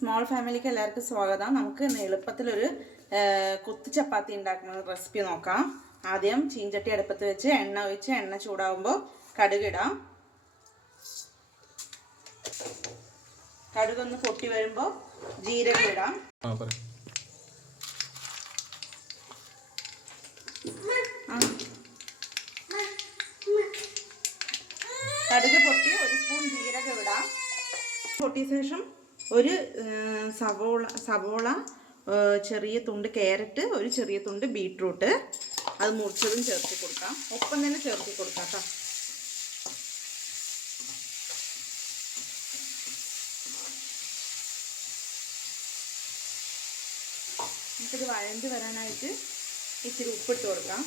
Small ഫാമിലിക്ക് എല്ലാവർക്കും സ്വാഗതം. നമുക്ക് എളുപ്പത്തിലൊരു കുത്തു ചപ്പാത്തി ഉണ്ടാക്കുന്ന റെസിപ്പി നോക്കാം. ആദ്യം ചീഞ്ചട്ടി അടുപ്പത്ത് വെച്ച് എണ്ണ ഒഴിച്ച് എണ്ണ ചൂടാവുമ്പോൾ കടുകിടാം. കടുകൊന്ന് പൊട്ടി വരുമ്പോൾ ജീരകം ഇടാം. കടുക് പൊട്ടി ഒരു സ്പൂൺ ജീരകം ഇടാം. പൊട്ടിയ ശേഷം ഒരു സവോള ചെറിയ തുണ്ട് ക്യാരറ്റ്, ഒരു ചെറിയ തുണ്ട് ബീട്രൂട്ട് അത് മുറിച്ചതും ചേർത്ത് കൊടുക്കാം. ഒപ്പം തന്നെ ചേർത്ത് കൊടുക്കാം കേട്ടോ. നമുക്കിത് വഴണ്ട് വരാനായിട്ട് ഇച്ചിരി ഉപ്പിട്ട് കൊടുക്കാം.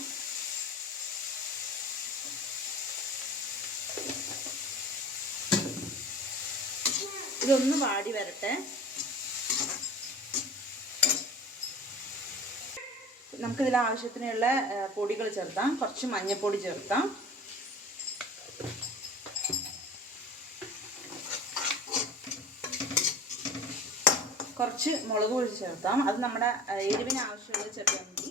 ഇതൊന്ന് വാടി വരട്ടെ. നമുക്കിതിൽ ആവശ്യത്തിനുള്ള പൊടികൾ ചേർത്താം. കുറച്ച് മഞ്ഞൾപ്പൊടി ചേർത്താം, കുറച്ച് മുളക് പൊടി ചേർത്താം. അത് നമ്മുടെ എരിവിന് ആവശ്യമുള്ളത് ചേർത്താൽ മതി.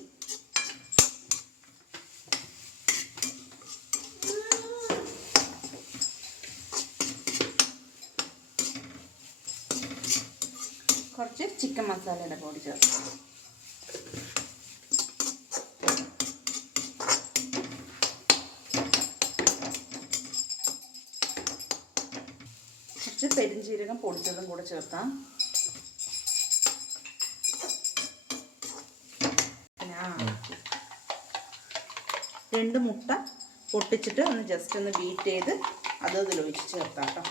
കുറച്ച് ചിക്കൻ മസാലയുടെ പൊടി ചേർക്കാം. കുറച്ച് പെരിഞ്ജീരകം പൊടിച്ചതും കൂടെ ചേർക്കാം. രണ്ട് മുട്ട പൊട്ടിച്ചിട്ട് ഒന്ന് ജസ്റ്റ് ഒന്ന് ബീറ്റ് ചെയ്ത് അത് ഇതിലൊഴിച്ച് ചേർക്കാം കേട്ടോ.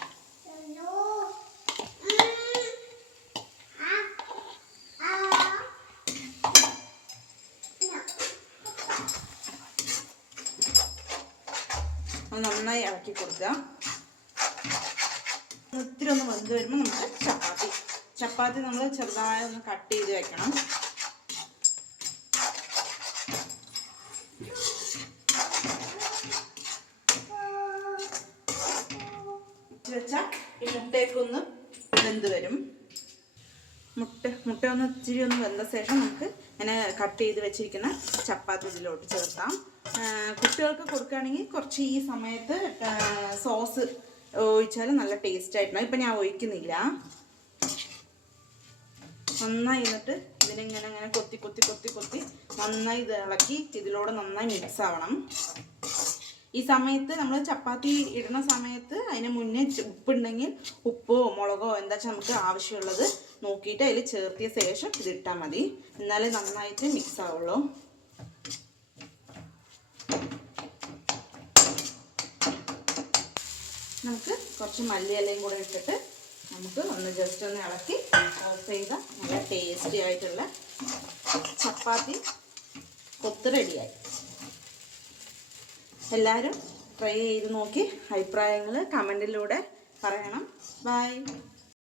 നന്നായി ഇളക്കി കൊടുക്കുക. ഒത്തിരി ഒന്ന് വെന്ത് വരുമ്പോൾ നമുക്ക് ചപ്പാത്തി നമ്മൾ ചെറുതായി ഒന്ന് കട്ട് ചെയ്ത് വെക്കണം. വെച്ചാൽ ഈ മുട്ടയൊക്കെ വെന്ത് വരും. മുട്ട ഒന്ന് ഇച്ചിരി ഒന്ന് വെന്ത ശേഷം നമുക്ക് ഇങ്ങനെ കട്ട് ചെയ്ത് വെച്ചിരിക്കുന്ന ചപ്പാത്തി ഇതിലോട്ട് ചേർത്താം. കുട്ടികൾക്ക് കൊടുക്കുകയാണെങ്കിൽ കുറച്ച് ഈ സമയത്ത് സോസ് ഒഴിച്ചാൽ നല്ല ടേസ്റ്റ് ആയിട്ടുണ്ടാവും. ഇപ്പം ഞാൻ ഒഴിക്കുന്നില്ല. നന്നായി എന്നിട്ട് ഇതിനിങ്ങനെ കൊത്തി നന്നായി ഇത് ഇളക്കി ഇതിലൂടെ നന്നായി മിക്സ് ആവണം. ഈ സമയത്ത് നമ്മൾ ചപ്പാത്തി ഇടുന്ന സമയത്ത് അതിന് മുന്നേ ഉപ്പുണ്ടെങ്കിൽ ഉപ്പോ മുളകോ എന്താ വെച്ചാൽ നമുക്ക് ആവശ്യമുള്ളത് നോക്കിയിട്ട് അതിൽ ചേർത്തിയ ശേഷം ഇതിട്ടാൽ മതി. എന്നാലേ നന്നായിട്ട് മിക്സ് ആവുള്ളൂ. നമുക്ക് കുറച്ച് മല്ലിയിലയും കൂടെ ഇട്ടിട്ട് നമുക്ക് ഒന്ന് ജസ്റ്റ് ഒന്ന് ഇളക്കി ഓഫ് ചെയ്ത നല്ല ടേസ്റ്റി ആയിട്ടുള്ള ചപ്പാത്തി കൊത്ത് റെഡിയായി. എല്ലാവരും ട്രൈ ചെയ്ത് നോക്കി അഭിപ്രായങ്ങൾ കമൻറ്റിലൂടെ പറയണം. ബൈ.